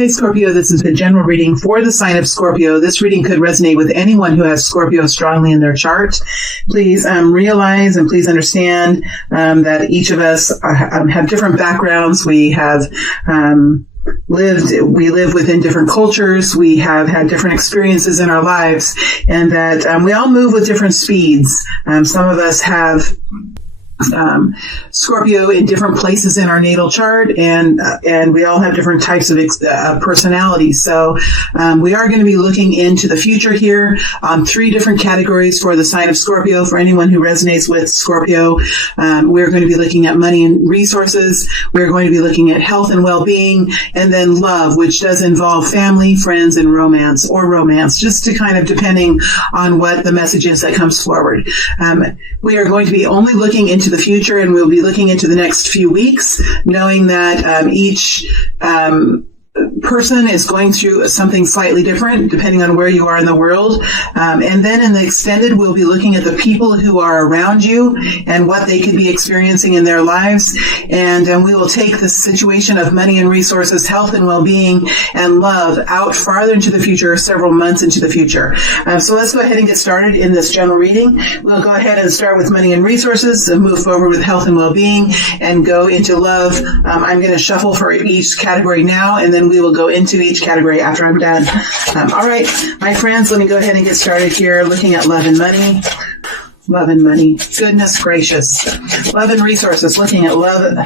Hey Scorpio, this is a general reading for the sign of Scorpio. This reading could resonate with anyone who has Scorpio strongly in their chart. Please realize and please understand that each of us have different backgrounds. We have we live within different cultures. We have had different experiences in our lives, and that we all move with different speeds. Some of us have Scorpio in different places in our natal chart, and we all have different types of personalities. So we are going to be looking into the future here on 3 different categories for the sign of Scorpio. For anyone who resonates with Scorpio, we're going to be looking at money and resources. We're going to be looking at health and well-being, and then love, which does involve family, friends, and romance, just to kind of depending on what the message is that comes forward. We are going to be only looking into the future, and we'll be looking into the next few weeks, knowing that each person is going through something slightly different depending on where you are in the world. And then in the extended, we'll be looking at the people who are around you and what they could be experiencing in their lives. And we will take the situation of money and resources, health and well-being, and love out farther into the future, several months into the future. So let's go ahead and get started in this general reading. We'll go ahead and start with money and resources, and move forward with health and well-being, and go into love. I'm going to shuffle for each category now, and then we will go into each category after I'm done. All right, my friends, let me go ahead and get started here looking at love and money. Love and money. Goodness gracious. Love and resources. Looking at love.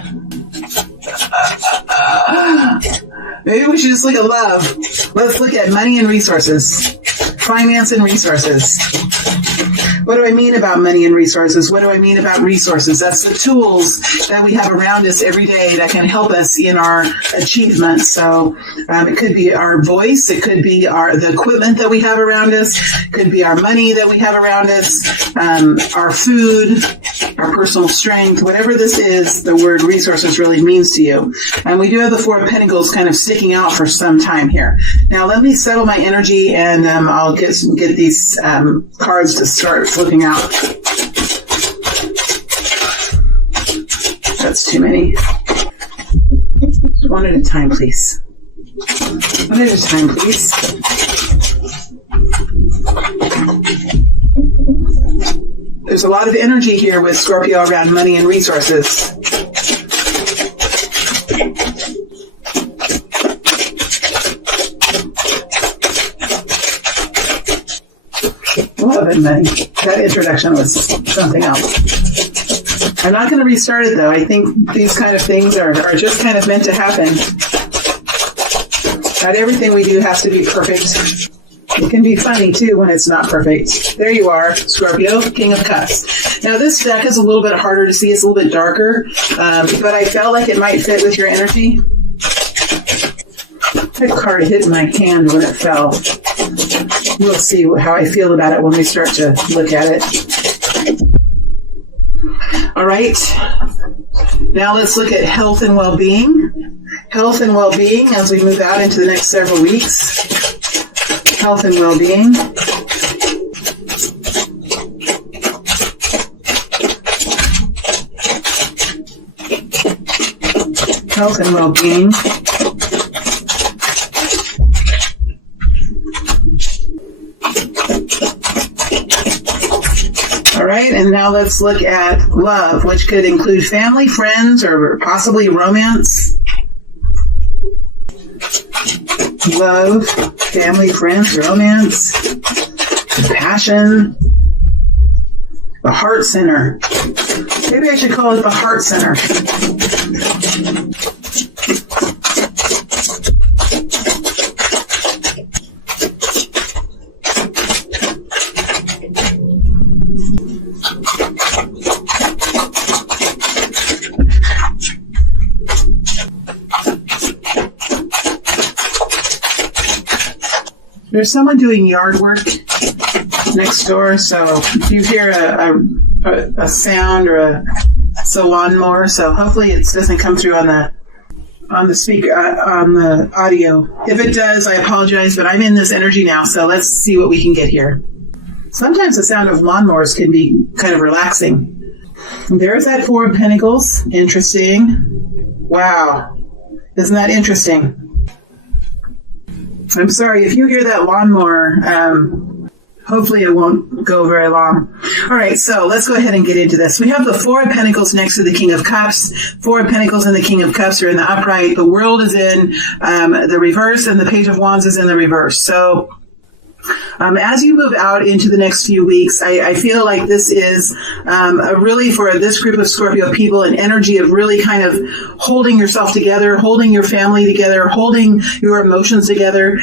Maybe we should just look at love. Let's look at money and resources. Finance and resources. What do I mean about money and resources? What do I mean about resources? That's the tools that we have around us every day that can help us in our achievements. So it could be our voice. It could be the equipment that we have around us. It could be our money that we have around us, our food, our personal strength. Whatever this is, the word resources really means to you. And we do have the 4 of Pentacles kind of sticking out for some time here. Now let me settle my energy, and I'll get these cards to start flipping out. That's too many. One at a time, please. One at a time, please. There's a lot of energy here with Scorpio around money and resources. Love and money. That introduction was something else. I'm not going to restart it, though. I think these kind of things are just kind of meant to happen. Not everything we do has to be perfect. It can be funny, too, when it's not perfect. There you are, Scorpio, King of Cups. Now, this deck is a little bit harder to see. It's a little bit darker, but I felt like it might fit with your energy. That card hit my hand when it fell. We'll see how I feel about it when we start to look at it. All right. Now let's look at health and well-being. Health and well-being as we move out into the next several weeks. Health and well-being. Health and well-being. All right, and now let's look at love, which could include family, friends, or possibly romance. Love, family, friends, romance, passion, the heart center. Maybe I should call it the heart center. There's someone doing yard work next door, so if you hear a sound or it's a lawnmower, so hopefully it doesn't come through on the speaker, on the audio. If it does, I apologize, but I'm in this energy now, so let's see what we can get here. Sometimes the sound of lawnmowers can be kind of relaxing. There's that 4 of Pentacles. Interesting. Wow. Isn't that interesting? I'm sorry if you hear that lawnmower. Hopefully it won't go very long. All right, so let's go ahead and get into this. We have the Four of Pentacles next to the King of Cups. Four of Pentacles and the King of Cups are in the upright. The World is in the reverse, and the Page of Wands is in the reverse. So as you move out into the next few weeks, I feel like this is really for this group of Scorpio people an energy of really kind of holding yourself together, holding your family together, holding your emotions together.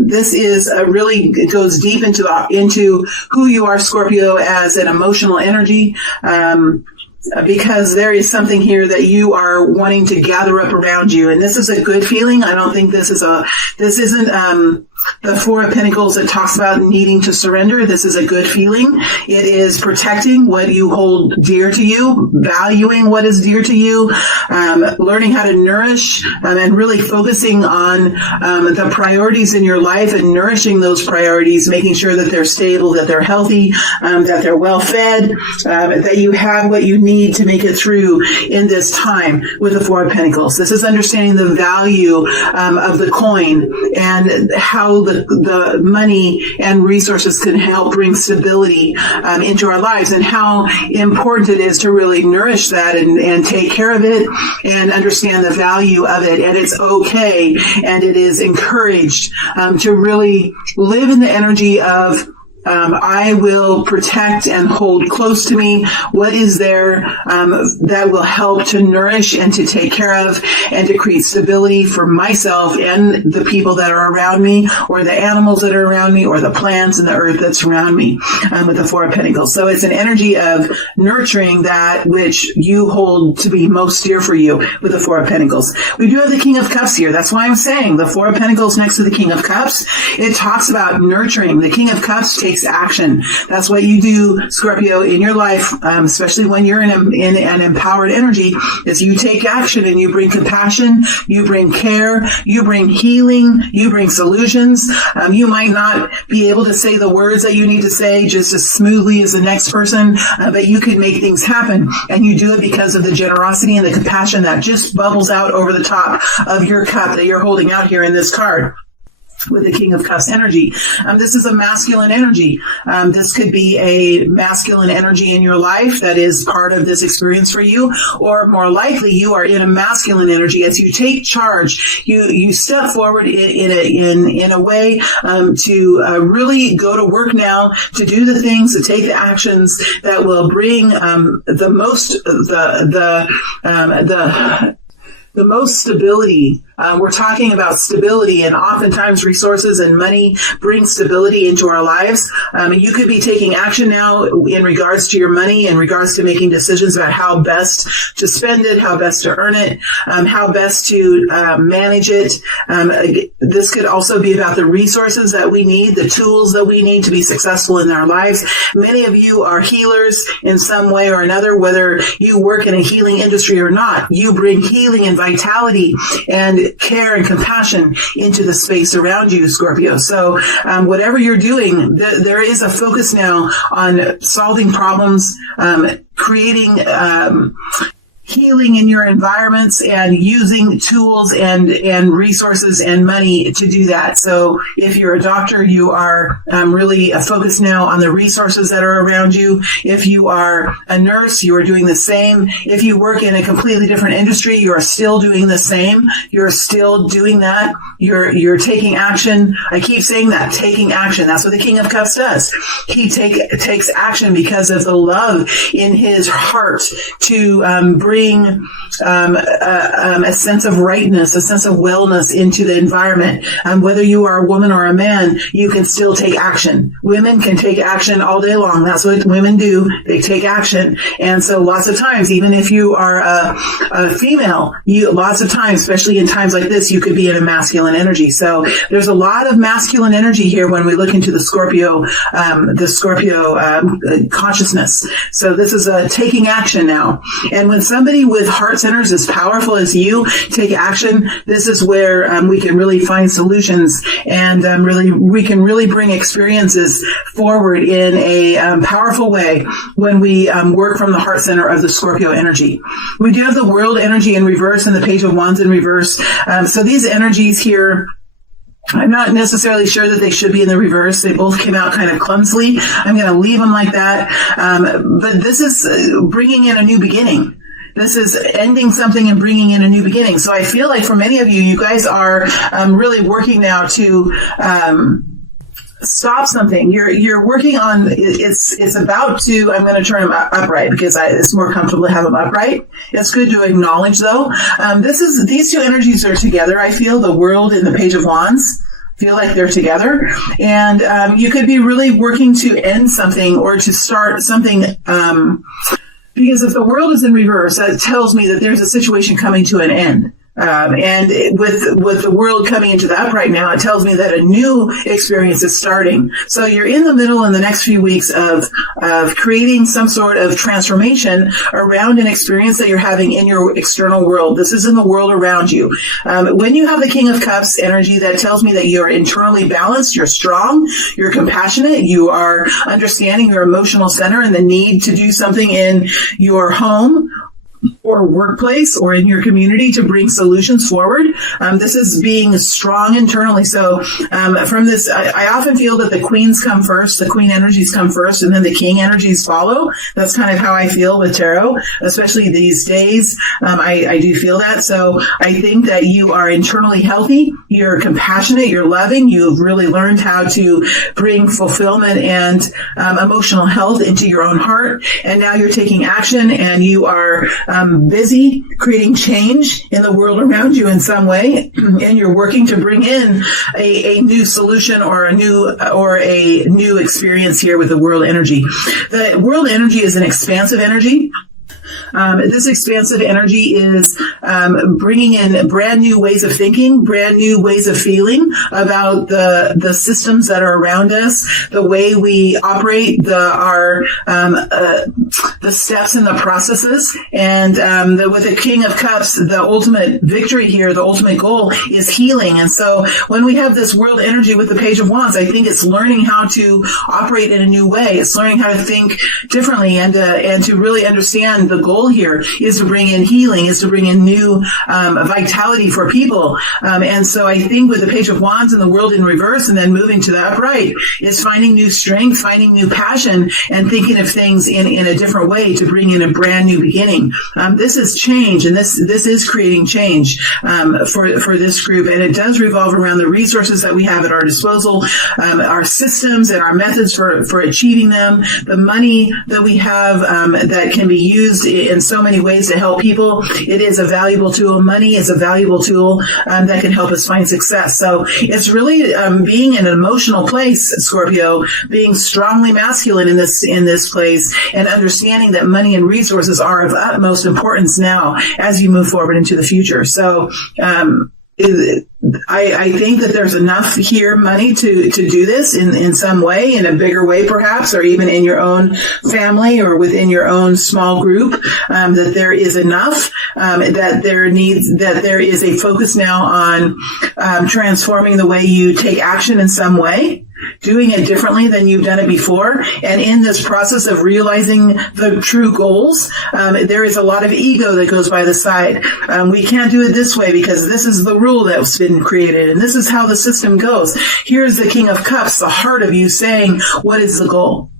This is really, it goes deep into who you are, Scorpio, as an emotional energy. Because there is something here that you are wanting to gather up around you. And this is a good feeling. I don't think this isn't the Four of Pentacles that talks about needing to surrender. This is a good feeling. It is protecting what you hold dear to you, valuing what is dear to you, learning how to nourish, and really focusing on the priorities in your life and nourishing those priorities, making sure that they're stable, that they're healthy, that they're well fed, that you have what you need to make it through in this time with the Four of Pentacles. This is understanding the value of the coin and how the money and resources can help bring stability into our lives, and how important it is to really nourish that and take care of it and understand the value of it. And it's okay, and it is encouraged to really live in the energy of I will protect and hold close to me what is there that will help to nourish and to take care of and to create stability for myself and the people that are around me, or the animals that are around me, or the plants and the earth that's around me, with the Four of Pentacles. So it's an energy of nurturing that which you hold to be most dear for you with the Four of Pentacles. We do have the King of Cups here. That's why I'm saying the Four of Pentacles next to the King of Cups. It talks about nurturing. The King of Cups takes action. That's what you do, Scorpio, in your life, especially when you're in an empowered energy, is you take action and you bring compassion, you bring care, you bring healing, you bring solutions. You might not be able to say the words that you need to say just as smoothly as the next person, but you could make things happen. And you do it because of the generosity and the compassion that just bubbles out over the top of your cup that you're holding out here in this card with the King of Cups energy. This is a masculine energy. This could be a masculine energy in your life that is part of this experience for you, or more likely you are in a masculine energy. As you take charge, you step forward in a way to really go to work now, to do the things, to take the actions that will bring the most stability. We're talking about stability, and oftentimes resources and money bring stability into our lives. You could be taking action now in regards to your money, in regards to making decisions about how best to spend it, how best to earn it, how best to manage it. This could also be about the resources that we need, the tools that we need to be successful in our lives. Many of you are healers in some way or another, whether you work in a healing industry or not. You bring healing and vitality and care and compassion into the space around you, Scorpio. So whatever you're doing, there is a focus now on solving problems, creating healing in your environments, and using tools and resources and money to do that. So if you're a doctor, you are really focused now on the resources that are around you. If you are a nurse, you are doing the same. If you work in a completely different industry, you are still doing the same. You're still doing that. You're taking action. I keep saying that, taking action. That's what the King of Cups does. He takes action because of the love in his heart to bring a sense of rightness, a sense of wellness into the environment. Whether you are a woman or a man, you can still take action. Women can take action all day long. That's what women do. They take action. And so lots of times, even if you are a female, lots of times, especially in times like this, you could be in a masculine energy. So there's a lot of masculine energy here when we look into the Scorpio consciousness. So this is taking action now. And when somebody with heart centers as powerful as you take action, this is where we can really find solutions, and we can really bring experiences forward in a powerful way when we work from the heart center of the Scorpio energy. We do have the World energy in reverse and the Page of Wands in reverse. So these energies here I'm not necessarily sure that they should be in the reverse. They both came out kind of clumsily. I'm going to leave them like that. But this is bringing in a new beginning. This is ending something and bringing in a new beginning. So I feel like for many of you, you guys are really working now to stop something. You're working on, it's about to, I'm going to turn them upright because it's more comfortable to have them upright. It's good to acknowledge though. These two energies are together. I feel the World and the Page of Wands feel like they're together. And you could be really working to end something or to start something, because if the World is in reverse, that tells me that there's a situation coming to an end. And with the World coming into the upright now, it tells me that a new experience is starting. So you're in the middle in the next few weeks of creating some sort of transformation around an experience that you're having in your external world. This is in the world around you. When you have the King of Cups energy, that tells me that you're internally balanced, you're strong, you're compassionate, you are understanding your emotional center and the need to do something in your home or workplace or in your community to bring solutions forward. This is being strong internally. So from this, I often feel that the queens come first, the queen energies come first, and then the king energies follow. That's kind of how I feel with tarot, especially these days. I do feel that. So I think that you are internally healthy, you're compassionate, you're loving, you've really learned how to bring fulfillment and emotional health into your own heart. And now you're taking action and you are busy creating change in the world around you in some way, and you're working to bring in a new solution or a new experience here with the World energy. The World energy is an expansive energy. This expansive energy is bringing in brand new ways of thinking, brand new ways of feeling about the systems that are around us, the way we operate, the steps and the processes. And with the King of Cups, the ultimate victory here, the ultimate goal is healing. And so when we have this World energy with the Page of Wands, I think it's learning how to operate in a new way. It's learning how to think differently and to really understand the goal here is to bring in healing, is to bring in new vitality for people. And so I think with the Page of Wands and the World in reverse and then moving to the upright is finding new strength, finding new passion, and thinking of things in a different way to bring in a brand new beginning. This is change, and this is creating change for this group. And it does revolve around the resources that we have at our disposal, our systems and our methods for achieving them, the money that we have that can be used in so many ways to help people. It is a valuable tool. Money is a valuable tool that can help us find success. So it's really being in an emotional place, Scorpio, being strongly masculine in this place, and understanding that money and resources are of utmost importance now as you move forward into the future. So I think that there's enough here money to do this in some way, in a bigger way perhaps, or even in your own family or within your own small group, that there is enough, that there is a focus now on transforming the way you take action in some way, doing it differently than you've done it before. And in this process of realizing the true goals, there is a lot of ego that goes by the side. We can't do it this way because this is the rule that's been created and this is how the system goes. Here's the King of Cups, the heart of you saying, what is the goal?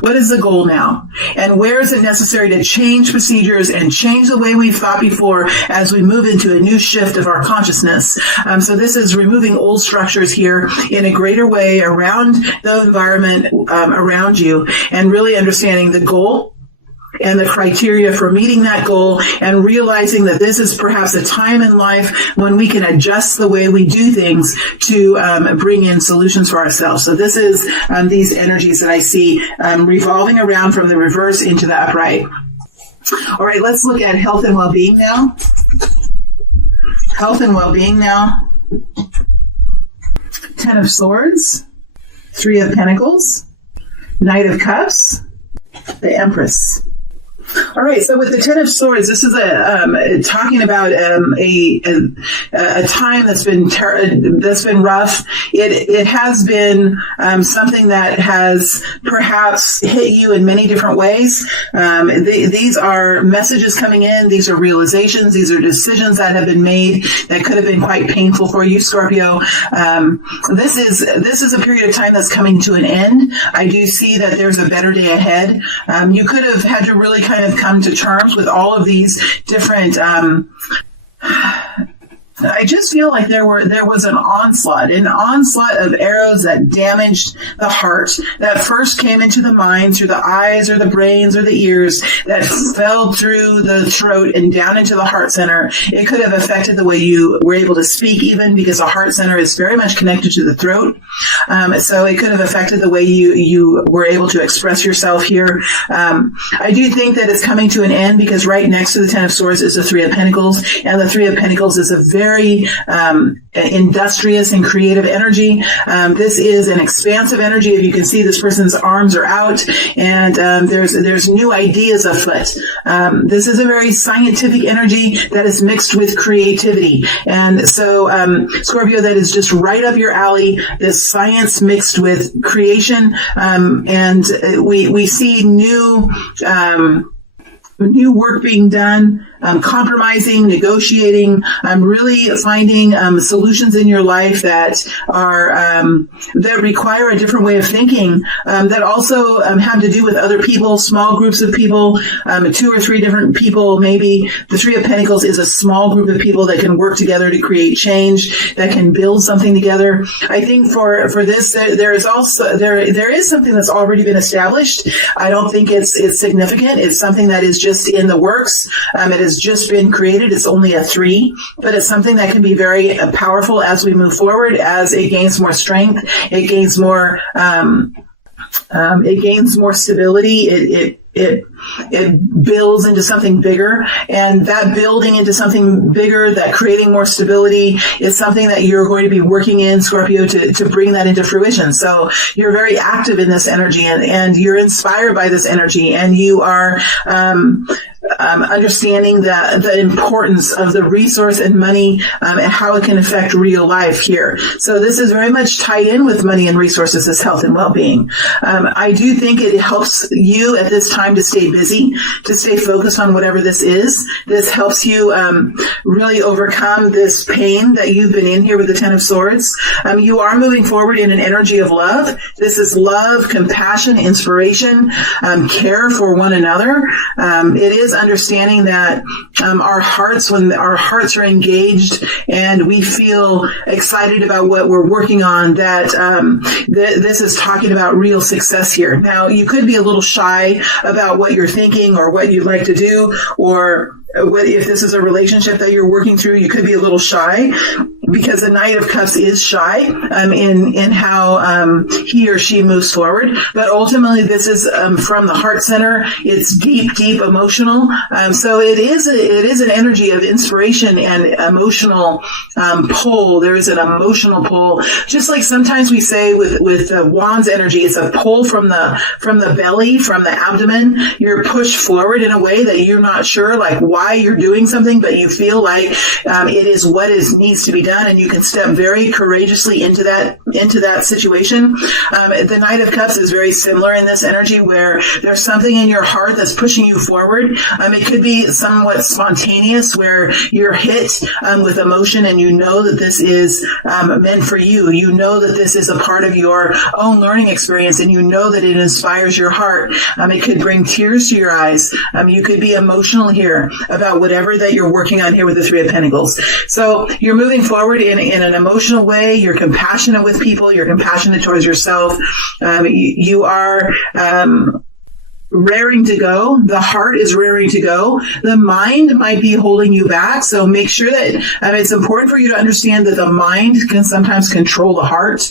What is the goal now? And where is it necessary to change procedures and change the way we've thought before as we move into a new shift of our consciousness? So this is removing old structures here in a greater way around the environment around you, and really understanding the goal and the criteria for meeting that goal, and realizing that this is perhaps a time in life when we can adjust the way we do things to bring in solutions for ourselves. So this is these energies that I see revolving around from the reverse into the upright. All right, let's look at health and well-being now. Health and well-being now. 10 of Swords, 3 of Pentacles, Knight of Cups, the Empress. All right, so with the Ten of Swords, this is talking about a time that's been rough. It has been something that has perhaps hit you in many different ways. These are messages coming in. These are realizations. These are decisions that have been made that could have been quite painful for you, Scorpio. This is a period of time that's coming to an end. I do see that there's a better day ahead. You could have had to really kind of come to terms with all of these different I just feel like there was an onslaught of arrows that damaged the heart, that first came into the mind through the eyes or the brains or the ears, that fell through the throat and down into the heart center. It could have affected the way you were able to speak, even because the heart center is very much connected to the throat. So it could have affected the way you were able to express yourself here. I do think that it's coming to an end because right next to the Ten of Swords is the Three of Pentacles, and the Three of Pentacles is a very industrious and creative energy. This is an expansive energy. If you can see, this person's arms are out, and there's new ideas afoot. This is a very scientific energy that is mixed with creativity, and so Scorpio, that is just right up your alley. This science mixed with creation, and we see new work being done, compromising, negotiating, really finding solutions in your life that are that require a different way of thinking, that also have to do with other people, small groups of people, 2 or 3 different people. Maybe the Three of Pentacles is a small group of people that can work together to create change, that can build something together. I think for this, there is something that's already been established. I don't think it's significant. It's something that is just in the works. It has just been created. It's only a 3, but it's something that can be very powerful as we move forward, as it gains more strength, it gains more stability. It builds into something bigger, and that building into something bigger, that creating more stability, is something that you're going to be working in, Scorpio, to bring that into fruition. So you're very active in this energy, and you're inspired by this energy, and you are understanding the importance of the resource and money, and how it can affect real life here. So this is very much tied in with money and resources as health and well-being. I do think it helps you at this time to stay busy, to stay focused on whatever this is. This helps you really overcome this pain that you've been in here with the Ten of Swords. You are moving forward in an energy of love. This is love, compassion, inspiration, care for one another. It is understanding that our hearts, when our hearts are engaged and we feel excited about what we're working on, that this is talking about real success here. Now, you could be a little shy about what you're thinking or what you'd like to do, or if this is a relationship that you're working through, you could be a little shy, because the Knight of Cups is shy in how he or she moves forward. But ultimately, this is from the heart center. It's deep, deep emotional. So it is an energy of inspiration and emotional pull. There is an emotional pull, just like sometimes we say with Wands energy. It's a pull from the belly, from the abdomen. You're pushed forward in a way that you're not sure, like, why you're doing something, but you feel like it is what needs to be done, and you can step very courageously into that situation. The Knight of Cups is very similar in this energy, where there's something in your heart that's pushing you forward. It could be somewhat spontaneous, where you're hit with emotion, and you know that this is meant for you. You know that this is a part of your own learning experience, and you know that it inspires your heart. It could bring tears to your eyes. You could be emotional here about whatever that you're working on here with the Three of Pentacles. So you're moving forward in an emotional way. You're compassionate with people. You're compassionate towards yourself. You are raring to go. The heart is raring to go. The mind might be holding you back. So make sure that it's important for you to understand that the mind can sometimes control the heart.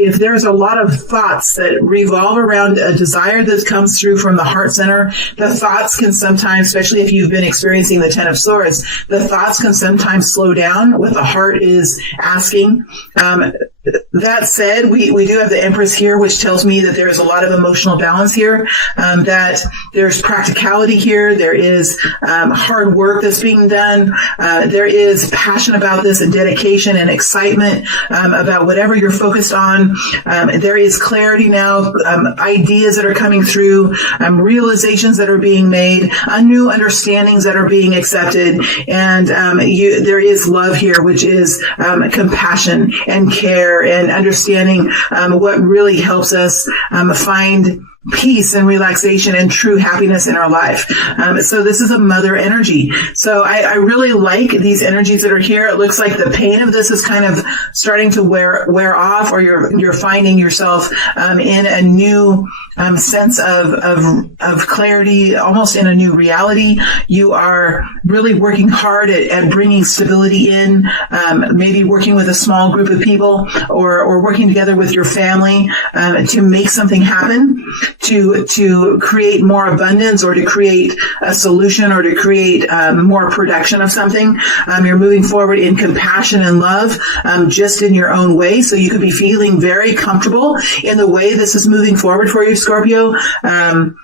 If there's a lot of thoughts that revolve around a desire that comes through from the heart center, the thoughts can sometimes, especially if you've been experiencing the Ten of Swords, the thoughts can sometimes slow down what the heart is asking. that said, we do have the Empress here, which tells me that there's a lot of emotional balance here, that there's practicality here, there is hard work that's being done, there is passion about this and dedication and excitement about whatever you're focused on. There is clarity now, ideas that are coming through, realizations that are being made, new understandings that are being accepted, and there is love here, which is compassion and care and understanding what really helps us find peace and relaxation and true happiness in our life. So this is a mother energy. So I really like these energies that are here. It looks like the pain of this is kind of starting to wear off, or you're finding yourself in a new sense of clarity, almost in a new reality. You are really working hard at bringing stability in, maybe working with a small group of people, or working together with your family to make something happen, to create more abundance, or to create a solution, or to create more production of something. You're moving forward in compassion and love, just in your own way. So you could be feeling very comfortable in the way this is moving forward for you, Scorpio.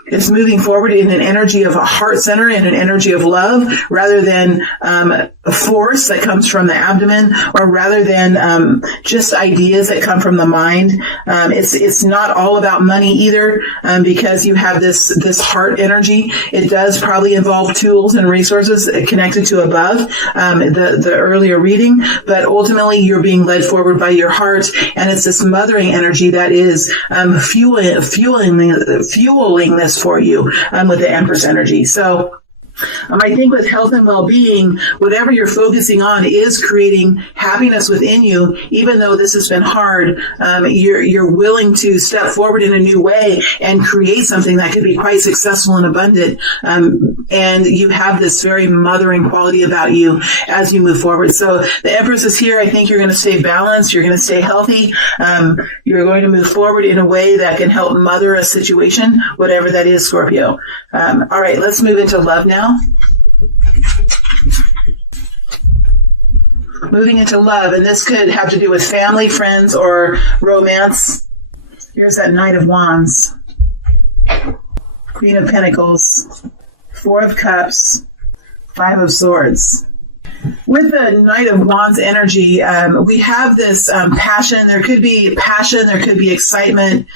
It's moving forward in an energy of a heart center and an energy of love, rather than a force that comes from the abdomen, or rather than just ideas that come from the mind. It's not all about money either, because you have this heart energy. It does probably involve tools and resources connected to above the earlier reading, but ultimately you're being led forward by your heart, and it's this mothering energy that is fueling this for you with the Empress energy. So I think with health and well-being, whatever you're focusing on is creating happiness within you. Even though this has been hard, you're willing to step forward in a new way and create something that could be quite successful and abundant. And you have this very mothering quality about you as you move forward. So the Empress is here. I think you're going to stay balanced. You're going to stay healthy. You're going to move forward in a way that can help mother a situation, whatever that is, Scorpio. All right, let's move into love now. Moving into love, and this could have to do with family, friends, or romance. Here's that Knight of Wands, Queen of Pentacles, Four of Cups, Five of Swords. With the Knight of Wands energy, we have this passion. There could be passion, there could be excitement.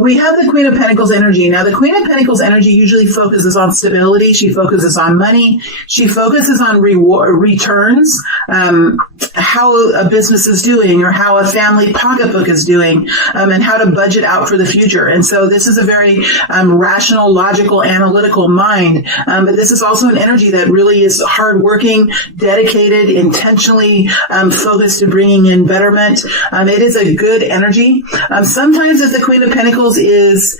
We have the Queen of Pentacles energy. Now, the Queen of Pentacles energy usually focuses on stability. She focuses on money. She focuses on returns, how a business is doing, or how a family pocketbook is doing, and how to budget out for the future. And so this is a very rational, logical, analytical mind. But this is also an energy that really is hardworking, dedicated, intentionally focused to bringing in betterment. It is a good energy. Sometimes if the Queen of Pentacles is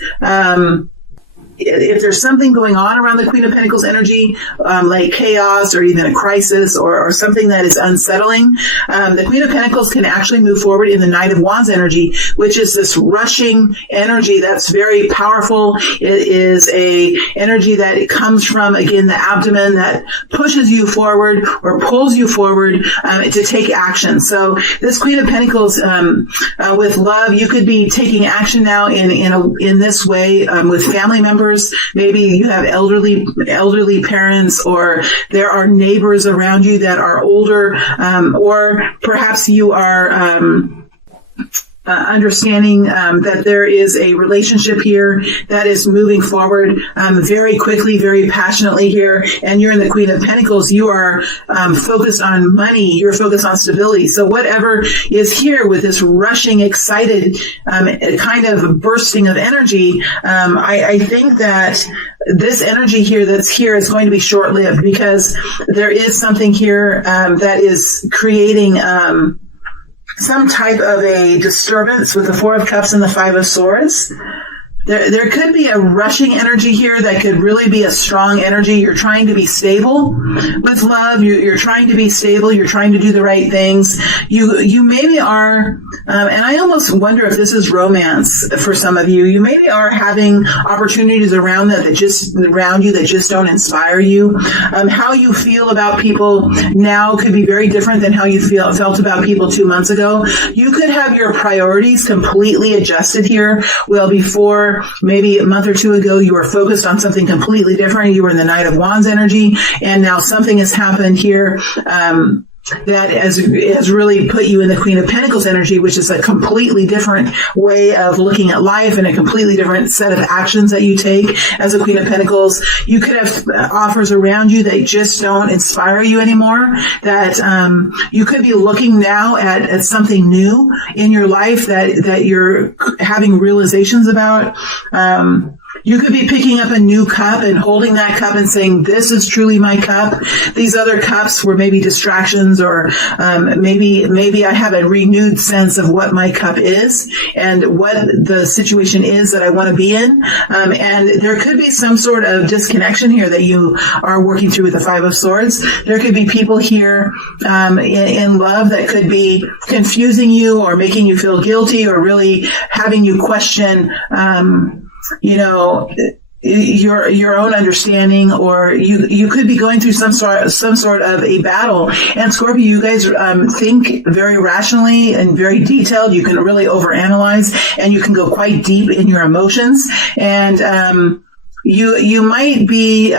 if there's something going on around the Queen of Pentacles energy, like chaos or even a crisis or something that is unsettling, the Queen of Pentacles can actually move forward in the Knight of Wands energy, which is this rushing energy that's very powerful. It is a energy that it comes from, again, the abdomen that pushes you forward or pulls you forward to take action. So this Queen of Pentacles, with love, you could be taking action now in this way with family members. Maybe you have elderly parents, or there are neighbors around you that are older, or perhaps you are understanding that there is a relationship here that is moving forward very quickly, very passionately here, and you're in the Queen of Pentacles. You are focused on money. You're focused on stability. So whatever is here with this rushing, excited kind of bursting of energy, I think that this energy here that's here is going to be short-lived, because there is something here that is creating some type of a disturbance with the Four of Cups and the Five of Swords. There could be a rushing energy here that could really be a strong energy. You're trying to be stable with love. You're trying to be stable. You're trying to do the right things. You maybe are, and I almost wonder if this is romance for some of you. You maybe are having opportunities around that just don't inspire you. How you feel about people now could be very different than how you felt about people 2 months ago. You could have your priorities completely adjusted here. Well, before maybe a month or two ago, you were focused on something completely different. You were in the Knight of Wands energy, and now something has happened here that has really put you in the Queen of Pentacles energy, which is a completely different way of looking at life and a completely different set of actions that you take as a Queen of Pentacles. You could have offers around you that just don't inspire you anymore, that you could be looking now at something new in your life that you're having realizations about. You could be picking up a new cup and holding that cup and saying, this is truly my cup. These other cups were maybe distractions, or maybe I have a renewed sense of what my cup is and what the situation is that I want to be in. And there could be some sort of disconnection here that you are working through with the Five of Swords. There could be people here in love that could be confusing you or making you feel guilty or really having you question your own understanding, or you could be going through some sort of a battle. And Scorpio, you guys think very rationally and very detailed. You can really overanalyze, and you can go quite deep in your emotions. And you might be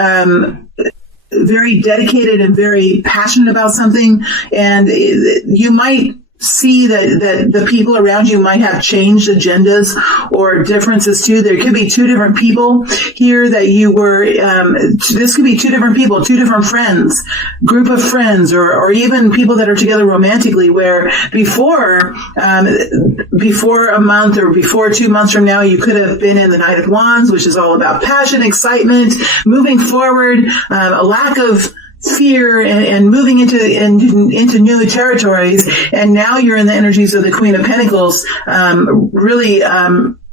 very dedicated and very passionate about something, and you might see that the people around you might have changed agendas or differences too. There could be two different people here that you were, this could be two different people, two different friends, group of friends, or even people that are together romantically, where before a month or before 2 months from now, you could have been in the Knight of Wands, which is all about passion, excitement, moving forward, a lack of fear and moving into new territories. And now you're in the energies of the Queen of Pentacles, really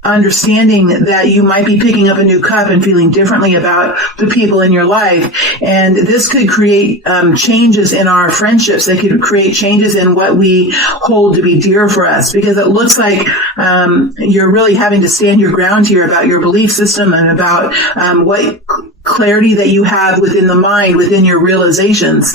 understanding that you might be picking up a new cup and feeling differently about the people in your life. And this could create changes in our friendships. They could create changes in what we hold to be dear for us, because it looks like you're really having to stand your ground here about your belief system and about what clarity that you have within the mind, within your realizations,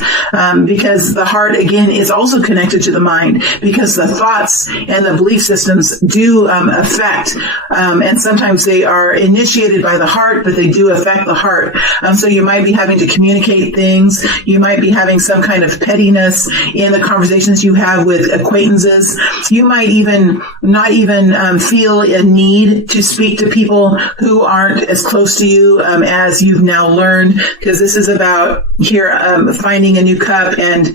because the heart, again, is also connected to the mind, because the thoughts and the belief systems do affect, and sometimes they are initiated by the heart, but they do affect the heart. So you might be having to communicate things. You might be having some kind of pettiness in the conversations you have with acquaintances. You might even not even feel a need to speak to people who aren't as close to you as you've now learned, because this is about here finding a new cup and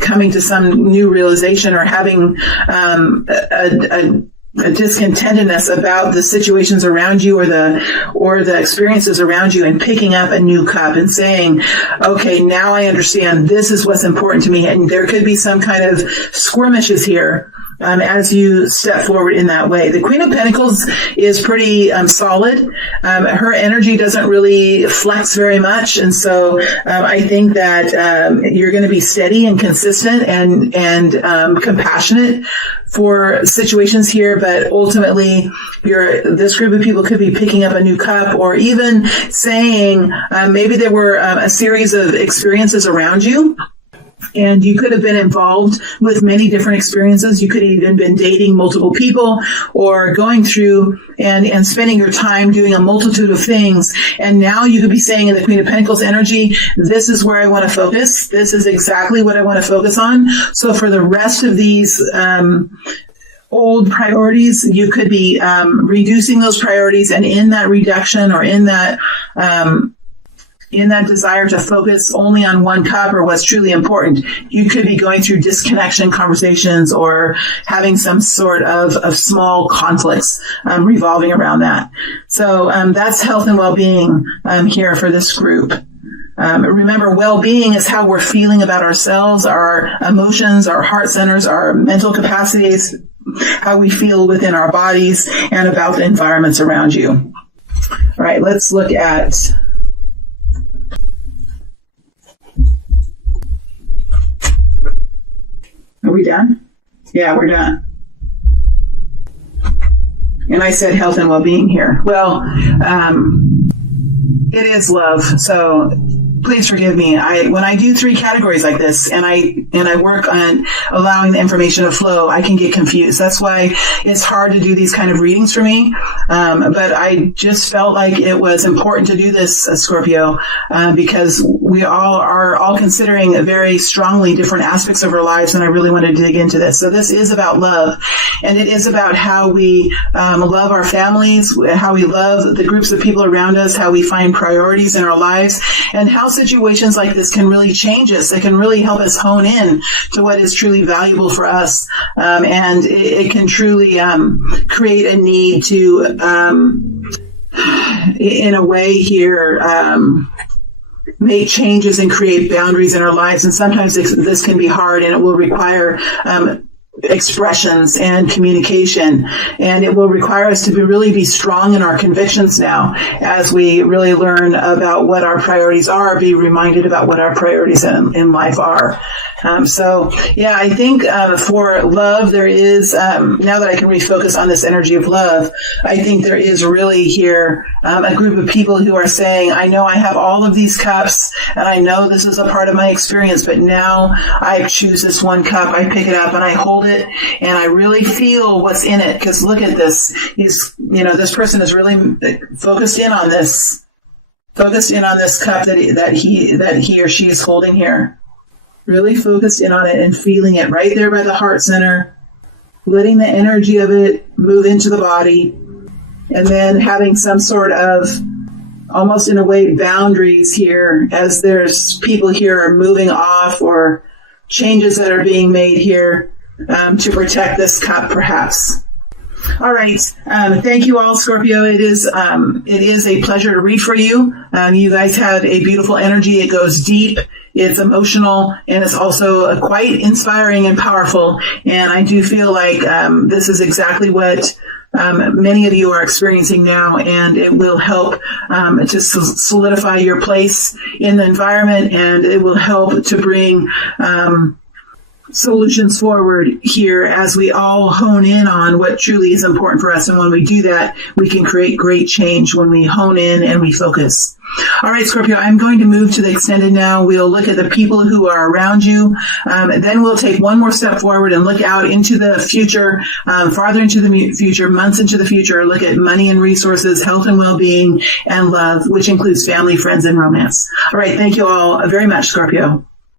coming to some new realization, or having a discontentedness about the situations around you or the experiences around you, and picking up a new cup and saying, okay, now I understand this is what's important to me. And there could be some kind of skirmishes here as you step forward in that way. The Queen of Pentacles is pretty solid. Her energy doesn't really flex very much. And so I think that you're going to be steady and consistent and compassionate for situations here. But ultimately, this group of people could be picking up a new cup, or even saying maybe there were a series of experiences around you, and you could have been involved with many different experiences. You could have even been dating multiple people, or going through and spending your time doing a multitude of things. And now you could be saying in the Queen of Pentacles energy, this is where I want to focus. This is exactly what I want to focus on. So for the rest of these old priorities, you could be reducing those priorities, and in that reduction, or in that desire to focus only on one cup or what's truly important, you could be going through disconnection conversations or having some sort of small conflicts revolving around that. So that's health and well-being here for this group. Remember, well-being is how we're feeling about ourselves, our emotions, our heart centers, our mental capacities. feel within our bodies and about the environments around you. All right, let's look at Are we done? Yeah, we're done. And I said health and well-being here. Well, it is love. So please forgive me. When I do 3 categories like this and I work on allowing the information to flow, I can get confused. That's why it's hard to do these kind of readings for me. But I just felt like it was important to do this, Scorpio, because we are all considering very strongly different aspects of our lives, and I really want to dig into this. So this is about love, and it is about how we love our families, how we love the groups of people around us, how we find priorities in our lives, and how situations like this can really change us. It can really help us hone in to what is truly valuable for us. And it can truly create a need to, in a way here, make changes and create boundaries in our lives. And sometimes this can be hard, and it will require expressions and communication, and it will require us to really be strong in our convictions now as we really learn about what our priorities are, be reminded about what our priorities in life are. So yeah, I think for love there is, now that I can refocus on this energy of love, I think there is really here a group of people who are saying, I know I have all of these cups and I know this is a part of my experience, but now I choose this one cup, I pick it up and I hold it and I really feel what's in it. Because look at this, this person is really focused in on this cup that he or she is holding here. Really focused in on it and feeling it right there by the heart center, letting the energy of it move into the body, and then having some sort of, almost in a way, boundaries here as there's people here are moving off or changes that are being made here to protect this cup, perhaps. All right. Thank you all, Scorpio. It is a pleasure to read for you. You guys have a beautiful energy. It goes deep. It's emotional, and it's also quite inspiring and powerful. And I do feel like this is exactly what many of you are experiencing now, and it will help to solidify your place in the environment, and it will help to bring solutions forward here as we all hone in on what truly is important for us. And when we do that, we can create great change when we hone in and we focus. All right, Scorpio, I'm going to move to the extended now. We'll look at the people who are around you. Then we'll take one more step forward and look out into the future, farther into the future, months into the future, look at money and resources, health and well-being, and love, which includes family, friends, and romance. All right, thank you all very much, Scorpio.